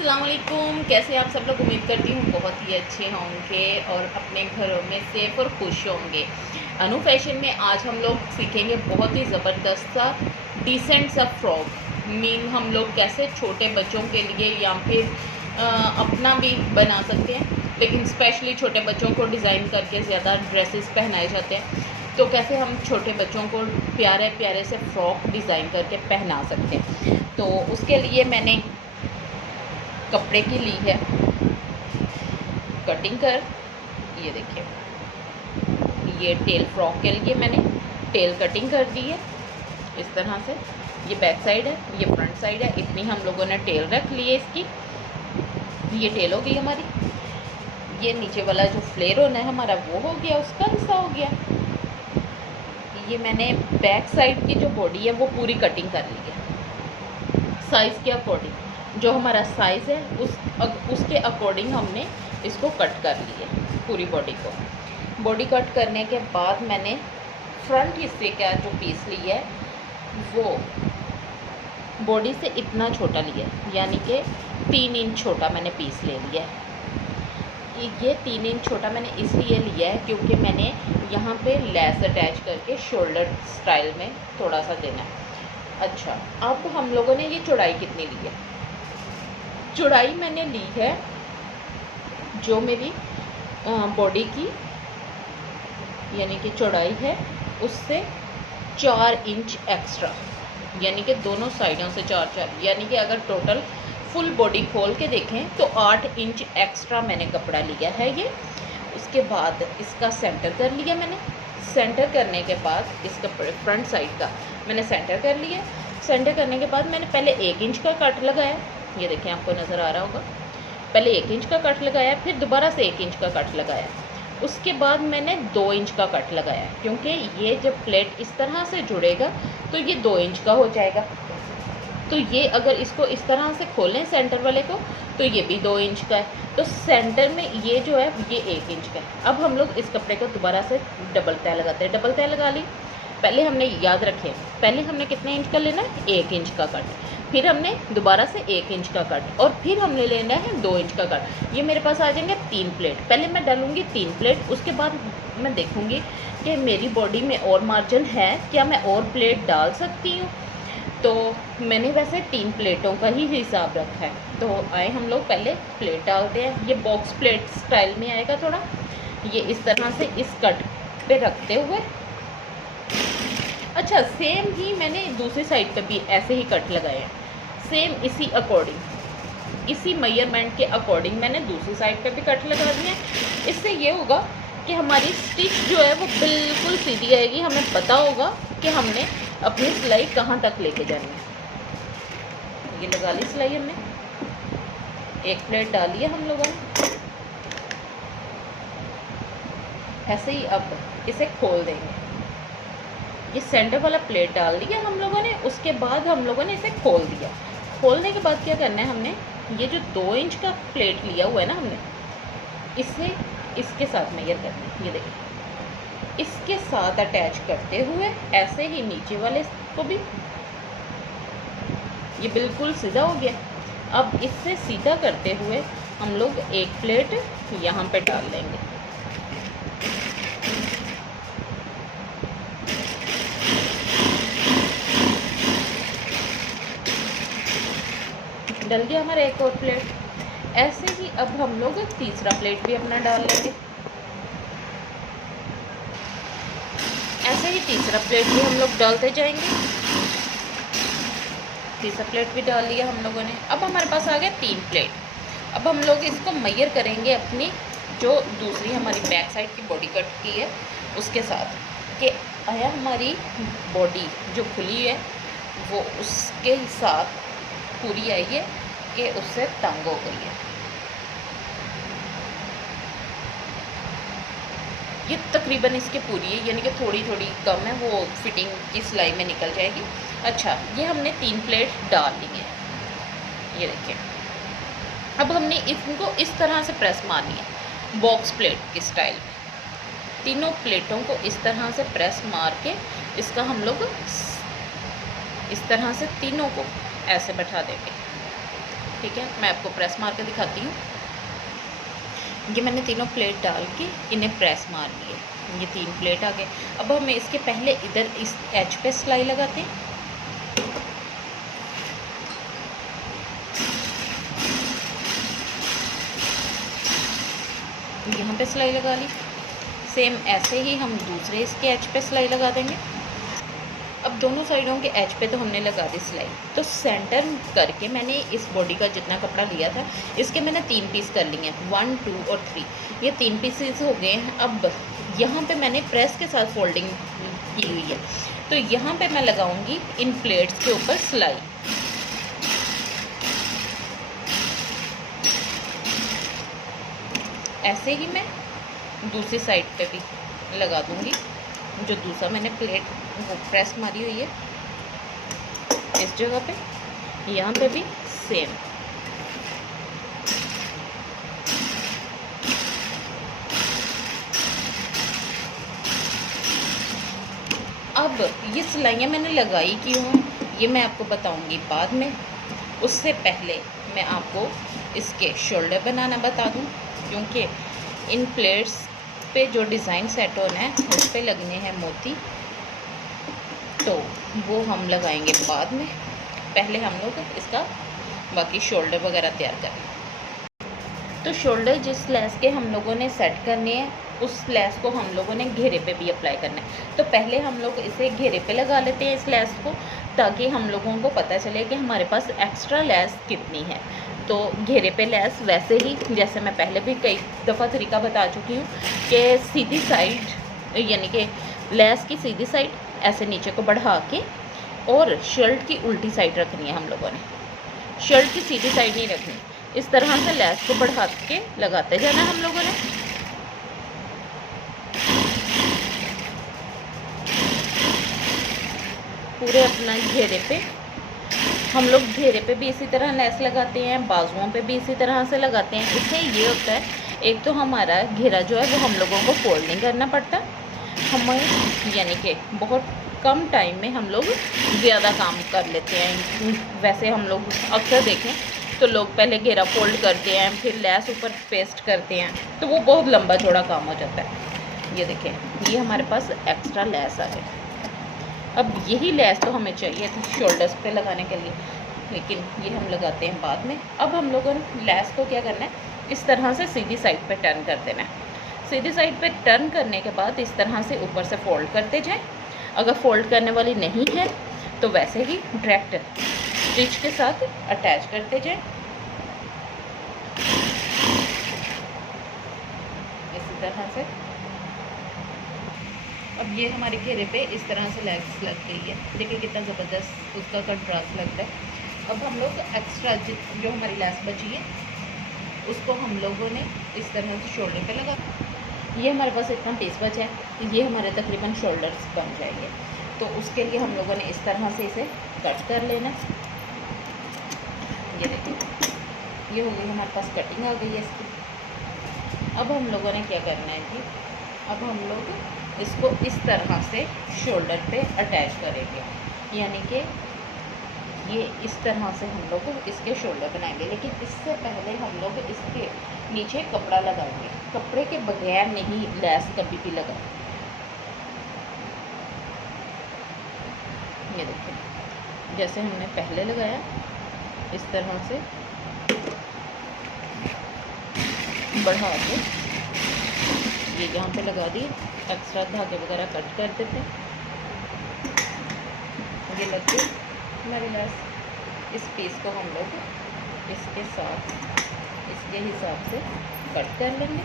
अस्सलाम वालेकुम। कैसे आप सब लोग? उम्मीद करती हूँ बहुत ही अच्छे होंगे और अपने घरों में सेफ और खुश होंगे। अनु फैशन में आज हम लोग सीखेंगे बहुत ही ज़बरदस्त सा डिसेंट सा फ्रॉक। हम लोग कैसे छोटे बच्चों के लिए या फिर अपना भी बना सकते हैं, लेकिन स्पेशली छोटे बच्चों को डिज़ाइन करके ज़्यादा ड्रेसेस पहनाए जाते हैं, तो कैसे हम छोटे बच्चों को प्यारे प्यारे से फ्रॉक डिज़ाइन करके पहना सकते हैं। तो उसके लिए मैंने कपड़े की ली है कटिंग कर, ये देखिए, ये टेल फ्रॉक के लिए मैंने टेल कटिंग कर दी है इस तरह से। ये बैक साइड है, ये फ्रंट साइड है, इतनी हम लोगों ने टेल रख ली है इसकी। ये टेल हो गई हमारी। ये नीचे वाला जो फ्लेयर होना है हमारा वो हो गया, उसका हिस्सा हो गया। ये मैंने बैक साइड की जो बॉडी है वो पूरी कटिंग कर ली है साइज़ के अकॉर्डिंग। जो हमारा साइज़ है उसके अकॉर्डिंग हमने इसको कट कर लिया पूरी बॉडी को। बॉडी कट करने के बाद मैंने फ्रंट हिस्से का जो पीस लिया है वो बॉडी से इतना छोटा लिया है, यानी कि 3 इंच छोटा मैंने पीस ले लिया है। ये 3 इंच छोटा मैंने इसलिए लिया है क्योंकि मैंने यहाँ पे लेस अटैच करके शोल्डर स्टाइल में थोड़ा सा देना है। अच्छा, अब हम लोगों ने ये चौड़ाई कितनी ली है? चौड़ाई मैंने ली है जो मेरी बॉडी की यानी कि चौड़ाई है उससे 4 इंच एक्स्ट्रा, यानी कि दोनों साइडों से 4-4, यानी कि अगर टोटल फुल बॉडी खोल के देखें तो 8 इंच एक्स्ट्रा मैंने कपड़ा लिया है ये। उसके बाद इसका सेंटर कर लिया मैंने। सेंटर करने के बाद इस कपड़े फ्रंट साइड का मैंने सेंटर कर लिया। सेंटर करने के बाद मैंने पहले 1 इंच का कट लगाया, ये देखें आपको नज़र आ रहा होगा। पहले 1 इंच का कट लगाया, फिर दोबारा से 1 इंच का कट लगाया। उसके बाद मैंने 2 इंच का कट लगाया, क्योंकि ये जब प्लेट इस तरह से जुड़ेगा तो ये 2 इंच का हो जाएगा। तो ये अगर इसको इस तरह से खोलें सेंटर वाले को तो ये भी 2 इंच का है। तो सेंटर में ये जो है ये 1 इंच का है। अब हम लोग इस कपड़े को दोबारा से डबल तय लगाते हैं। डबल तय लगा ली। पहले हमने याद रखें, पहले हमने कितने इंच का लेना है? 1 इंच का कट। फिर हमने दोबारा से 1 इंच का कट और फिर हमने लेना है 2 इंच का कट। ये मेरे पास आ जाएंगे 3 प्लेट। पहले मैं डालूँगी 3 प्लेट, उसके बाद मैं देखूँगी कि मेरी बॉडी में और मार्जिन है, क्या मैं और प्लेट डाल सकती हूँ। तो मैंने वैसे 3 प्लेटों का ही हिसाब रखा है। तो आए हम लोग पहले प्लेट डालते हैं। ये बॉक्स प्लेट स्टाइल में आएगा थोड़ा। ये इस तरह से इस कट पे रखते हुए, अच्छा सेम ही मैंने दूसरी साइड पे भी ऐसे ही कट लगाए हैं, सेम इसी अकॉर्डिंग, इसी मेजरमेंट के अकॉर्डिंग मैंने दूसरी साइड पे भी कट लगा दिए हैं। इससे ये होगा कि हमारी स्टिच जो है वो बिल्कुल सीधी आएगी। हमें पता होगा कि हमने अपनी सिलाई कहाँ तक लेके जानी है। ये लगा ली सिलाई हमने, 1 प्लेट डाली है हम लोगों ने। ऐसे ही अब इसे खोल देंगे। ये सेंटर वाला प्लेट डाल दिया हम लोगों ने। उसके बाद हम लोगों ने इसे खोल दिया। खोलने के बाद क्या करना है, हमने ये जो 2 इंच का प्लेट लिया हुआ है ना, हमने इसे इसके साथ मेजर करना है। ये देखिए, इसके साथ अटैच करते हुए ऐसे ही नीचे वाले को भी, ये बिल्कुल सीधा हो गया। अब इससे सीधा करते हुए हम लोग 1 प्लेट यहाँ पे डाल देंगे। डल गया हमारा 1 और प्लेट। ऐसे ही अब हम लोग तीसरा प्लेट भी अपना डाल लेंगे। ऐसे ही तीसरा प्लेट भी हम लोग डालते जाएंगे। तीसरा प्लेट भी डाल लिया हम लोगों ने। अब हमारे पास आ गया 3 प्लेट। अब हम लोग इसको मेजर करेंगे अपनी जो दूसरी हमारी बैक साइड की बॉडी कट की है उसके साथ, कि आया हमारी बॉडी जो खुली है वो उसके साथ पूरी आई है कि उससे तंग हो गई है। ये तकरीबन इसके पूरी है, यानी कि थोड़ी थोड़ी कम है, वो फिटिंग की सिलाई में निकल जाएगी। अच्छा, ये हमने 3 प्लेट डाल ली है, ये देखिए। अब हमने इनको इस तरह से प्रेस मारनी है बॉक्स प्लेट की स्टाइल में। तीनों प्लेटों को इस तरह से प्रेस मार के इसका हम लोग इस तरह से तीनों को ऐसे बैठा देंगे। ठीक है, मैं आपको प्रेस मार के दिखाती हूँ। ये मैंने तीनों प्लेट डाल के इन्हें प्रेस मार लिए, ये 3 प्लेट आ गए। अब हम इसके पहले इधर इस एज पे सिलाई लगाते हैं। यहाँ पे सिलाई लगा ली। सेम ऐसे ही हम दूसरे इसके एज पे सिलाई लगा देंगे। अब दोनों साइडों के एज पे तो हमने लगा दी सिलाई, तो सेंटर करके मैंने इस बॉडी का जितना कपड़ा लिया था इसके मैंने 3 पीस कर लिए हैं, 1, 2 और 3, ये 3 पीसेस हो गए हैं। अब यहाँ पे मैंने प्रेस के साथ फोल्डिंग की हुई है, तो यहाँ पे मैं लगाऊंगी इन प्लेट्स के ऊपर सिलाई। ऐसे ही मैं दूसरी साइड पे भी लगा दूंगी, जो दूसरा मैंने प्लेट वो प्रेस मारी हुई है इस जगह पे, यहाँ पे भी सेम। अब ये सिलाइयाँ मैंने लगाई क्यों हैं ये मैं आपको बताऊंगी बाद में। उससे पहले मैं आपको इसके शोल्डर बनाना बता दूं, क्योंकि इन प्लेट्स पे जो डिज़ाइन सेट होना है उस पे लगने हैं मोती, तो वो हम लगाएंगे बाद में। पहले हम लोग इसका बाकी शोल्डर वगैरह तैयार करें। तो शोल्डर जिस लेस के हम लोगों ने सेट करने हैं उस लेस को हम लोगों ने घेरे पे भी अप्लाई करना है। तो पहले हम लोग इसे घेरे पे लगा लेते हैं इस लेस को, ताकि हम लोगों को पता चले कि हमारे पास एक्स्ट्रा लेस कितनी है। तो घेरे पे लेस वैसे ही जैसे मैं पहले भी कई दफ़ा तरीका बता चुकी हूँ कि सीधी साइड यानी कि लेस की सीधी साइड ऐसे नीचे को बढ़ा के और शर्ट की उल्टी साइड रखनी है हम लोगों ने, शर्ट की सीधी साइड नहीं रखनी। इस तरह से लेस को बढ़ा के लगाते जाना हम लोगों ने। पूरे अपना घेरे पे हम लोग घेरे पे भी इसी तरह लेस लगाते हैं, बाजुओं पे भी इसी तरह से लगाते हैं। इससे ये होता है, एक तो हमारा घेरा जो है वो हम लोगों को फोल्ड नहीं करना पड़ता, हमें यानी कि बहुत कम टाइम में हम लोग ज़्यादा काम कर लेते हैं। वैसे हम लोग अक्सर देखें तो लोग पहले घेरा फोल्ड करते हैं, फिर लेस ऊपर पेस्ट करते हैं, तो वो बहुत लंबा चौड़ा काम हो जाता है। ये देखें, ये हमारे पास एक्स्ट्रा लेस आ गई। अब यही लेस तो हमें चाहिए थी शोल्डर्स पे लगाने के लिए, लेकिन ये हम लगाते हैं बाद में। अब हम लोगों ने लेस को क्या करना है, इस तरह से सीधी साइड पे टर्न कर देना है। सीधी साइड पे टर्न करने के बाद इस तरह से ऊपर से फोल्ड करते जाएं। अगर फोल्ड करने वाली नहीं है तो वैसे ही डायरेक्ट स्टिच के साथ अटैच करते जाएं इसी तरह से। अब ये हमारे घेरे पे इस तरह से लेस लग गई है, देखिए कितना ज़बरदस्त उसका कंट्रास्ट लगता है। अब हम लोग एक्स्ट्रा जो हमारी लेस बची है उसको हम लोगों ने इस तरह से शोल्डर पे लगा। ये हमारे पास इतना पीस बचा है, ये हमारे तकरीबन शोल्डर्स बन जाएंगे। तो उसके लिए हम लोगों ने इस तरह से इसे कट कर लेना। ये देखिए, ये हो गई हमारे पास कटिंग आ गई है इसकी। अब हम लोगों ने क्या करना है कि अब हम लोग इसको इस तरह से शोल्डर पे अटैच करेंगे, यानी कि ये इस तरह से हम लोग इसके शोल्डर बनाएंगे। लेकिन इससे पहले हम लोग इसके नीचे कपड़ा लगाएंगे, कपड़े के बगैर नहीं लेस कभी भी लगाएं। ये देखिए, जैसे हमने पहले लगाया इस तरह से बढ़ा के ये यहाँ पे लगा दी, एक्स्ट्रा धागे वगैरह कट कर देते हैं। ये लग गई हमारी लेस। इस पीस को हम लोग इसके साथ इसके हिसाब से कट कर लेंगे।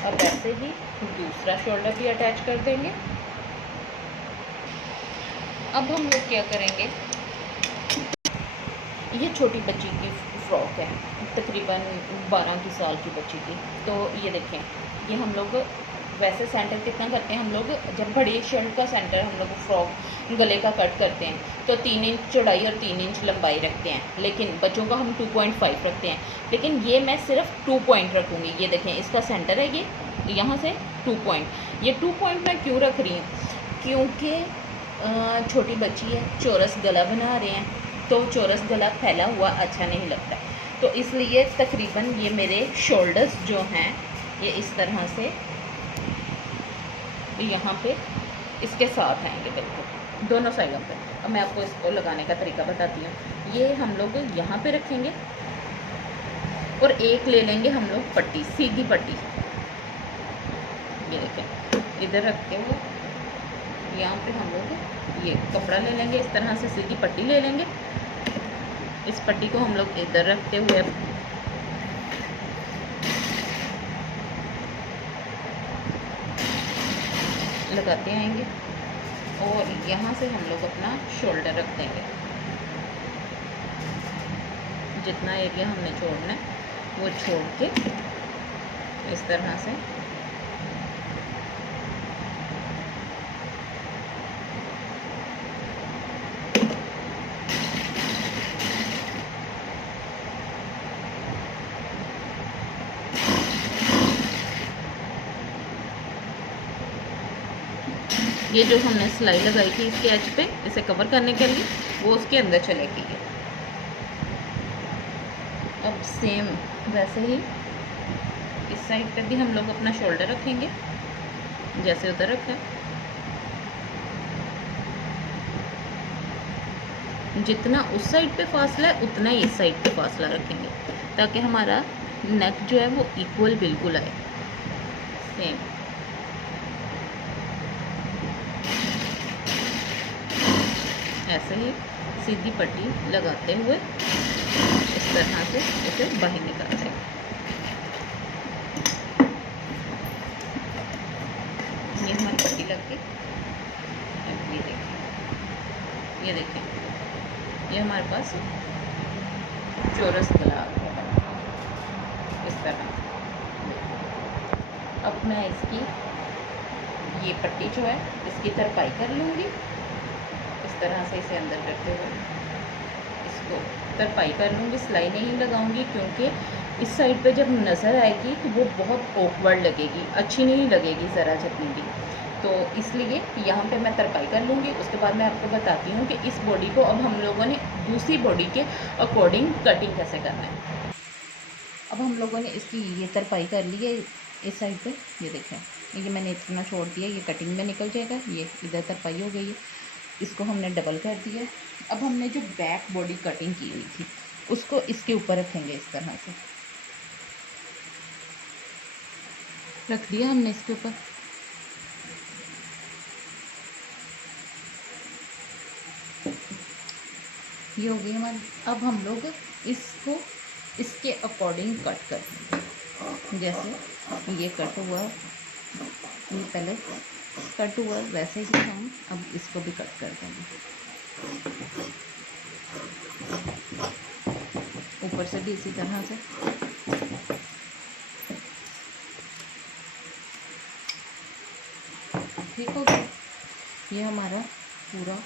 और ऐसे ही दूसरा शोल्डर भी अटैच कर देंगे। अब हम लोग क्या करेंगे, ये छोटी बच्ची की फ्रॉक है, तकरीबन 12 साल की बच्ची की। तो ये देखें, ये हम लोग वैसे सेंटर कितना करते हैं, हम लोग जब बड़ी शर्ट का सेंटर हम लोग फ्रॉक गले का कट करते हैं तो 3 इंच चौड़ाई और 3 इंच लंबाई रखते हैं, लेकिन बच्चों का हम 2.5 रखते हैं। लेकिन ये मैं सिर्फ 2 पॉइंट रखूँगी। ये देखें, इसका सेंटर है ये यहाँ से 2 पॉइंट। ये 2 पॉइंट मैं क्यों रख रही हूँ, क्योंकि छोटी बच्ची है, चौरस गला बना रहे हैं, तो चौरस गला फैला हुआ अच्छा नहीं लगता, तो इसलिए तकरीबन ये मेरे शोल्डर्स जो हैं ये इस तरह से यहाँ पे इसके साथ आएंगे बिल्कुल दोनों साइडों पे। अब मैं आपको इसको लगाने का तरीका बताती हूँ। ये हम लोग यहाँ पे रखेंगे और एक ले लेंगे हम लोग पट्टी, सीधी पट्टी, ये देखें, इधर रखते हुए यहाँ पे हम लोग ये कपड़ा ले लेंगे, इस तरह से सीधी पट्टी ले लेंगे। इस पट्टी को हम लोग इधर रखते हुए लगाते आएंगे और यहाँ से हम लोग अपना शोल्डर रख देंगे। जितना एरिया हमने छोड़ना है वो छोड़ के इस तरह से ये जो हमने सिलाई लगाई थी इसके एज पे इसे कवर करने के लिए वो उसके अंदर चलेगी। अब सेम वैसे ही इस साइड पे भी हम लोग अपना शोल्डर रखेंगे जैसे उधर रखा। जितना उस साइड पे फासला है उतना ही इस साइड पे फासला रखेंगे ताकि हमारा नेक जो है वो इक्वल बिल्कुल आए सेम। ऐसे ही सीधी पट्टी लगाते हुए इस तरह से इसे बाहर निकालते हैं। ये हमारी पट्टी लग गई। ये देखिए ये हमारे पास चौरस गला आ गया इस तरह। अब मैं इसकी ये पट्टी जो है इसकी तरपाई कर लूँगी इस तरह से, इसे अंदर करते हुए इसको तरपाई कर लूँगी। सिलाई नहीं लगाऊंगी क्योंकि इस साइड पे जब नज़र आएगी तो वो बहुत ऑकवर्ड लगेगी, अच्छी नहीं लगेगी ज़रा जितनी भी, तो इसलिए यहाँ पे मैं तरपाई कर लूँगी। उसके बाद मैं आपको बताती हूँ कि इस बॉडी को अब हम लोगों ने दूसरी बॉडी के अकॉर्डिंग कटिंग कैसे करना है। अब हम लोगों ने इसकी ये तरपाई कर ली है इस साइड पे, ये देखें ये मैंने इतना छोड़ दिया, ये कटिंग में निकल जाएगा। ये इधर तरपाई हो गई है, इसको हमने डबल कर दिया। अब हमने जो बैक बॉडी कटिंग की हुई थी उसको इसके ऊपर रखेंगे इस तरह से, रख दिया हमने इसके ऊपर। ये हो गई हमारी। अब हम लोग इसको इसके अकॉर्डिंग कट कर देंगे। जैसे ये कट हुआ, ये पहले कट हुआ, वैसे ही हम अब इसको भी कट कर देंगे। ऊपर से भी इसी तरह से। ठीक हो गया, ये हमारा पूरा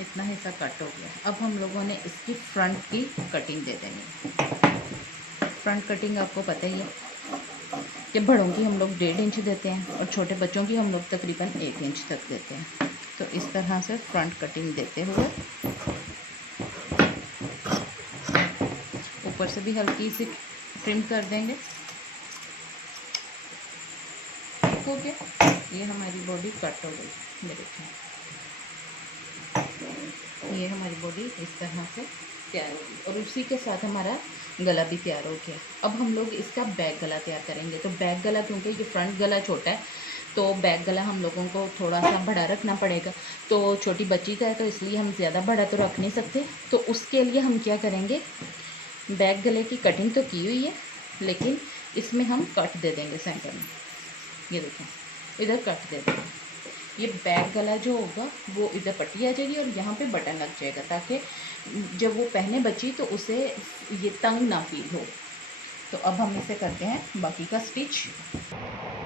इतना हिस्सा कट हो गया। अब हम लोगों ने इसकी फ्रंट की कटिंग दे देंगे। फ्रंट कटिंग आपको पता ही है कि बड़ों की हम लोग 1.5 इंच देते हैं और छोटे बच्चों की हम लोग तकरीबन 1 इंच तक देते हैं। तो इस तरह से फ्रंट कटिंग देते हुए ऊपर से भी हल्की सी ट्रिम कर देंगे। ठीक हो गया, ये हमारी बॉडी कट हो गई। ये देखिए ये हमारी बॉडी इस तरह से तैयार होगी और उसी के साथ हमारा गला भी तैयार हो गया। अब हम लोग इसका बैक गला तैयार करेंगे। तो बैक गला, क्योंकि ये फ्रंट गला छोटा है तो बैक गला हम लोगों को थोड़ा सा बड़ा रखना पड़ेगा। तो छोटी बच्ची का है तो इसलिए हम ज़्यादा बड़ा तो रख नहीं सकते। तो उसके लिए हम क्या करेंगे, बैक गले की कटिंग तो की हुई है लेकिन इसमें हम कट दे देंगे सेंटर में। ये देखें इधर कट दे देंगे। ये बैक गला जो होगा वो इधर पट्टी आ जाएगी और यहाँ पे बटन लग जाएगा ताकि जब वो पहने बच्ची तो उसे ये तंग ना फील हो। तो अब हम इसे करते हैं बाकी का स्टिच।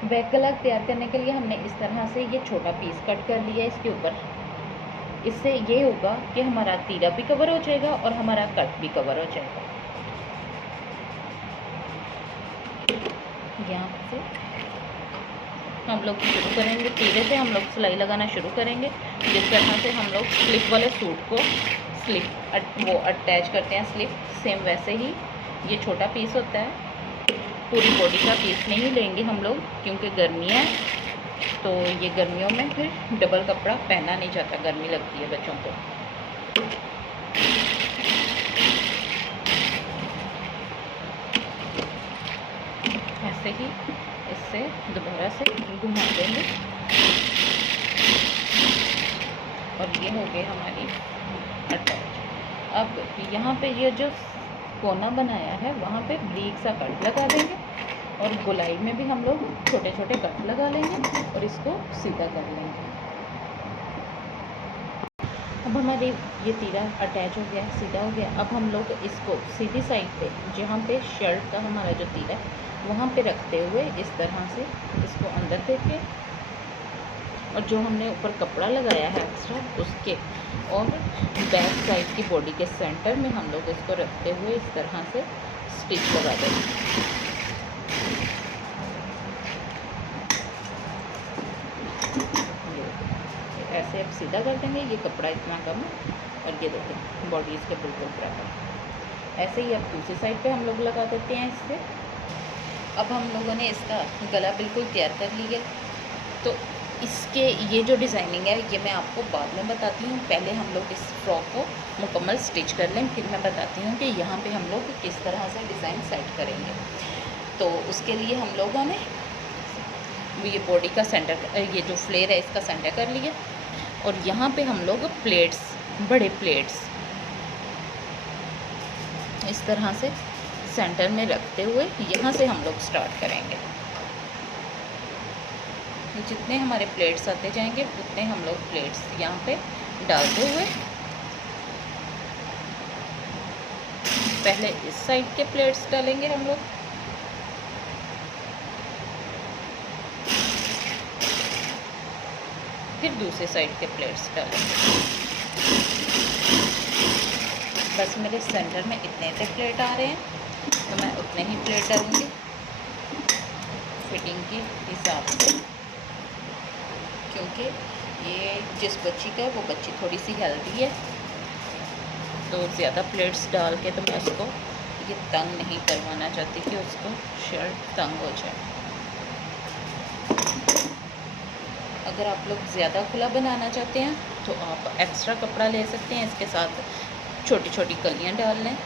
बैक गला तैयार करने के लिए हमने इस तरह से ये छोटा पीस कट कर लिया इसके ऊपर। इससे ये होगा कि हमारा तीरा भी कवर हो जाएगा और हमारा कट भी कवर हो जाएगा। यहाँ से हम लोग शुरू करेंगे, तीरे से हम लोग सिलाई लगाना शुरू करेंगे। जिस तरह से हम लोग स्लिप वाले सूट को वो अटैच करते हैं स्लिप, सेम वैसे ही ये छोटा पीस होता है। पूरी बॉडी का पीस नहीं लेंगे हम लोग, क्योंकि गर्मियाँ हैं, तो ये गर्मियों में फिर डबल कपड़ा पहना नहीं जाता, गर्मी लगती है बच्चों को। ऐसे ही इससे दोबारा से घुमा देंगे और ये हो गई हमारी अटैच। अब यहाँ पे ये जो कोना बनाया है वहाँ पे ब्रीक सा कट लगा देंगे और गोलाई में भी हम लोग छोटे छोटे कट लगा लेंगे और इसको सीधा कर लेंगे। अब हमारी ये तीरा अटैच हो गया, सीधा हो गया। अब हम लोग इसको सीधी साइड पे, जहाँ पे शर्ट का हमारा जो तीरा है वहाँ पे रखते हुए इस तरह से इसको अंदर देके, और जो हमने ऊपर कपड़ा लगाया है एक्स्ट्रा उसके और बैक साइड की बॉडी के सेंटर में हम लोग इसको रखते हुए इस तरह से स्टिच लगा देंगे। ऐसे अब सीधा कर देंगे, ये कपड़ा इतना कम है और ये देखें बॉडी इसके बिल्कुल बराबर। ऐसे ही अब दूसरी साइड पे हम लोग लगा देते हैं इससे। अब हम लोगों ने इसका गला बिल्कुल तैयार कर लिया, तो इसके ये जो डिज़ाइनिंग है ये मैं आपको बाद में बताती हूँ। पहले हम लोग इस फ्रॉक को मुकम्मल स्टिच कर लें, फिर मैं बताती हूँ कि यहाँ पे हम लोग किस तरह से डिज़ाइन सेट करेंगे। तो उसके लिए हम लोगों ने ये बॉडी का सेंटर, ये जो फ्लेयर है इसका सेंटर कर लिया और यहाँ पे हम लोग प्लेट्स, बड़े प्लेट्स इस तरह से सेंटर में रखते हुए यहाँ से हम लोग स्टार्ट करेंगे। जितने हमारे प्लेट्स आते जाएंगे उतने हम लोग प्लेट्स यहाँ पे डालते हुए पहले इस साइड के प्लेट्स डालेंगे हम लोग, फिर दूसरे साइड के प्लेट्स डालेंगे। बस मेरे सेंटर में इतने से प्लेट आ रहे हैं तो मैं उतने ही प्लेट डालूँगी फिटिंग के हिसाब से, क्योंकि ये जिस बच्ची का है वो बच्ची थोड़ी सी हेल्दी है, तो ज़्यादा प्लेट्स डाल के तो मैं उसको ये तंग नहीं करवाना चाहती कि उसको शर्ट तंग हो जाए। अगर आप लोग ज़्यादा खुला बनाना चाहते हैं तो आप एक्स्ट्रा कपड़ा ले सकते हैं, इसके साथ छोटी छोटी कलियां डाल लें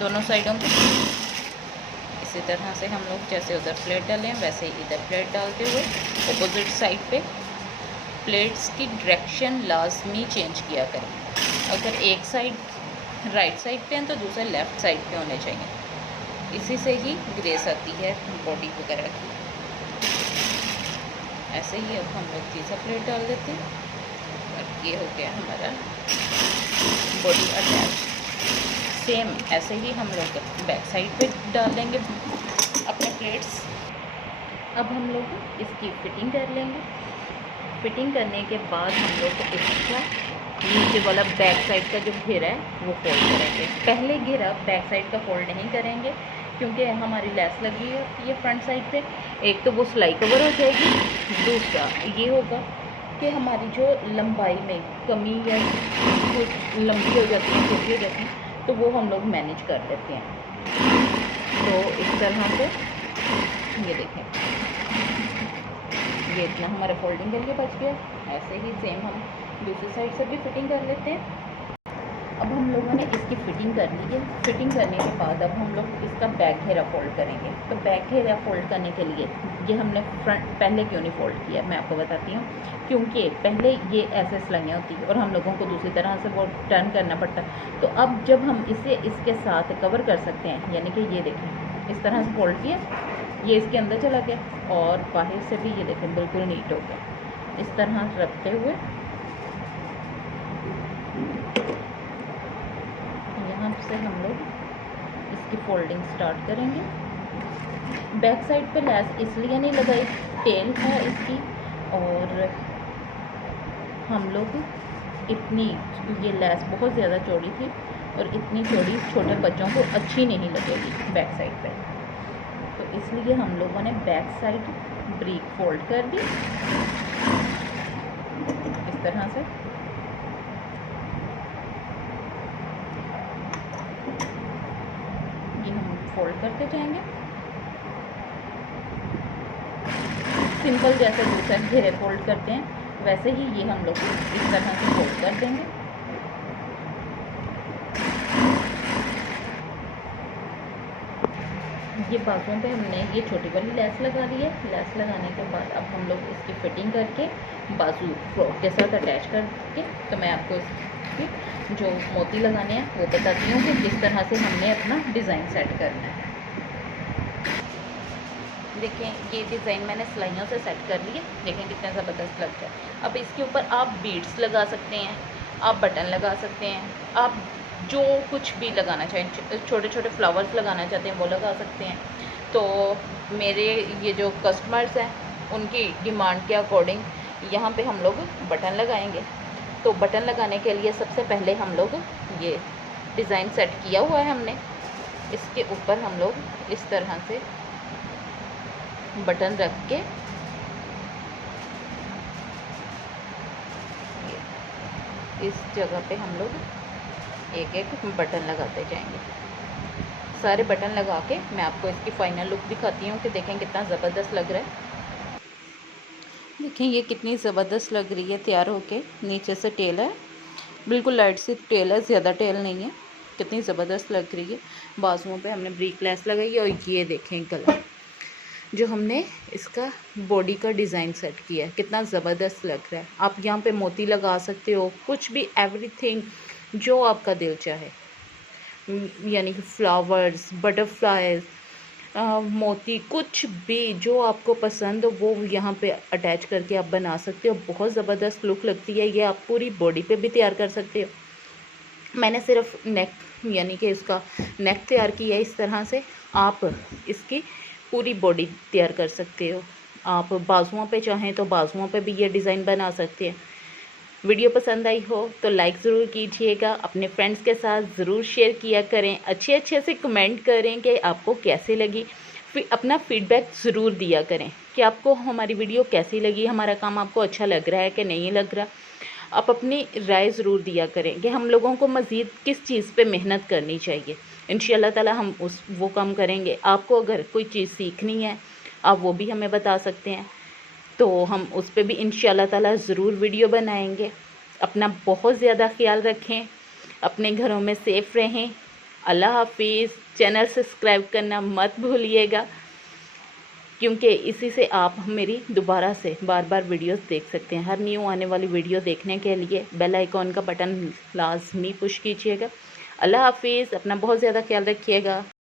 दोनों साइडों पे। इसी तरह से हम लोग जैसे उधर प्लेट डालें वैसे ही इधर प्लेट डालते हुए अपोजिट साइड पे प्लेट्स की डायरेक्शन लाजमी चेंज किया करें। अगर एक साइड राइट साइड पे हैं तो दूसरे लेफ़्ट साइड पे होने चाहिए, इसी से ही ग्रेस आती है बॉडी वगैरह की। ऐसे ही अब हम लोग तीसरा प्लेट डाल देते हैं और ये हो गया हमारा बॉडी अटैच। सेम ऐसे ही हम लोग बैक साइड पे डाल देंगे अपने प्लेट्स। अब हम लोग इसकी फ़िटिंग कर लेंगे। फ़िटिंग करने के बाद हम लोग इसका नीचे वाला बैक साइड का जो घेरा है वो फोल्ड करेंगे। पहले घेरा बैक साइड का फोल्ड नहीं करेंगे क्योंकि हमारी लैस लगी होती है फ्रंट साइड पे, एक तो वो सिलाई कवर हो जाएगी, दूसरा ये होगा कि हमारी जो लंबाई में कमी या कुछ लंबी हो जाती है, छोटी हो जाती है, तो वो हम लोग मैनेज कर लेते हैं। तो इस तरह से ये देखें, ये इतना हमारा फोल्डिंग करके बच गया। ऐसे ही सेम हम दूसरी साइड से भी फिटिंग कर लेते हैं। अब हम लोगों ने इसकी फ़िटिंग कर ली है। फ़िटिंग करने के बाद अब हम लोग इसका बैक घेरा फोल्ड करेंगे। तो बैक घेरा फोल्ड करने के लिए ये हमने फ्रंट पहले क्यों नहीं फोल्ड किया, मैं आपको बताती हूँ। क्योंकि पहले ये ऐसे सिलाइयाँ होती और हम लोगों को दूसरी तरह से वो टर्न करना पड़ता। तो अब जब हम इसे इसके साथ कवर कर सकते हैं, यानी कि ये देखें इस तरह से फोल्ड किया, ये इसके अंदर चला गया और बाहर से भी ये देखें बिल्कुल नीट हो गया। इस तरह रखते हुए यहाँ से हम लोग इसकी फोल्डिंग स्टार्ट करेंगे। बैक साइड पे लैस इसलिए नहीं लगाई, टेल है इसकी, और हम लोग इतनी ये लैस बहुत ज़्यादा चौड़ी थी और इतनी चौड़ी छोटे बच्चों को अच्छी नहीं लगेगी बैक साइड पे। तो इसलिए हम लोगों ने बैक साइड ब्रीक फोल्ड कर दी इस तरह से। ये हम फोल्ड करते जाएंगे सिंपल, जैसे दूसरा घेरे फोल्ड करते हैं वैसे ही ये हम लोग इस तरह से फोल्ड कर देंगे। ये बाजुओं पे हमने ये छोटी वाली लैस लगा दी है। लैस लगाने के बाद अब हम लोग इसकी फिटिंग करके बाजू फ्रॉक के साथ अटैच करके, तो मैं आपको इसकी जो मोती लगाने हैं वो बताती हूँ कि किस तरह से हमने अपना डिज़ाइन सेट करना है। देखें ये डिज़ाइन मैंने सिलाइयों से सेट कर लिए, देखें कितना ज़बरदस्त लगता है। अब इसके ऊपर आप बीड्स लगा सकते हैं, आप बटन लगा सकते हैं, आप जो कुछ भी लगाना चाहें, छोटे छोटे फ्लावर्स लगाना चाहते हैं वो लगा सकते हैं। तो मेरे ये जो कस्टमर्स हैं उनकी डिमांड के अकॉर्डिंग यहाँ पे हम लोग बटन लगाएंगे। तो बटन लगाने के लिए सबसे पहले हम लोग ये डिज़ाइन सेट किया हुआ है हमने, इसके ऊपर हम लोग इस तरह से बटन रख के इस जगह पे हम लोग एक एक बटन लगाते जाएंगे। सारे बटन लगा के मैं आपको इसकी फाइनल लुक दिखाती हूँ कि देखें कितना ज़बरदस्त लग रहा है। देखें ये कितनी ज़बरदस्त लग रही है तैयार होके। नीचे से टेल है, बिल्कुल लाइट सी टेल है, ज़्यादा टेल नहीं है। कितनी ज़बरदस्त लग रही है। बाजुओं पे हमने ब्रीक लेस लगाई है और ये देखें गला जो हमने इसका बॉडी का डिज़ाइन सेट किया है, कितना ज़बरदस्त लग रहा है। आप यहाँ पे मोती लगा सकते हो, कुछ भी, एवरीथिंग जो आपका दिल चाहे, यानी कि फ्लावर्स, बटरफ्लाइज, मोती, कुछ भी जो आपको पसंद हो वो यहाँ पे अटैच करके आप बना सकते हो। बहुत ज़बरदस्त लुक लगती है। ये आप पूरी बॉडी पे भी तैयार कर सकते हो। मैंने सिर्फ नेक यानी कि इसका नेक तैयार किया है इस तरह से। आप इसकी पूरी बॉडी तैयार कर सकते हो। आप बाजुओं पे चाहें तो बाजुओं पे भी ये डिज़ाइन बना सकते हैं। वीडियो पसंद आई हो तो लाइक ज़रूर कीजिएगा, अपने फ्रेंड्स के साथ ज़रूर शेयर किया करें, अच्छे अच्छे से कमेंट करें कि आपको कैसी लगी, फिर अपना फीडबैक ज़रूर दिया करें कि आपको हमारी वीडियो कैसी लगी, हमारा काम आपको अच्छा लग रहा है कि नहीं लग रहा। आप अपनी राय ज़रूर दिया करें कि हम लोगों को मज़ीद किस चीज़ पे मेहनत करनी चाहिए। इंशाअल्लाह ताला हम वो काम करेंगे। आपको अगर कोई चीज़ सीखनी है आप वो भी हमें बता सकते हैं, तो हम उस पर भी इंशाअल्लाह ताला ज़रूर वीडियो बनाएंगे। अपना बहुत ज़्यादा ख्याल रखें, अपने घरों में सेफ़ रहें। अल्लाह हाफिज़। चैनल सब्सक्राइब करना मत भूलिएगा, क्योंकि इसी से आप मेरी दोबारा से बार बार वीडियोस देख सकते हैं। हर न्यू आने वाली वीडियो देखने के लिए बेल आइकॉन का बटन लाजमी पुश कीजिएगा। अल्लाह हाफिज़। अपना बहुत ज़्यादा ख्याल रखिएगा।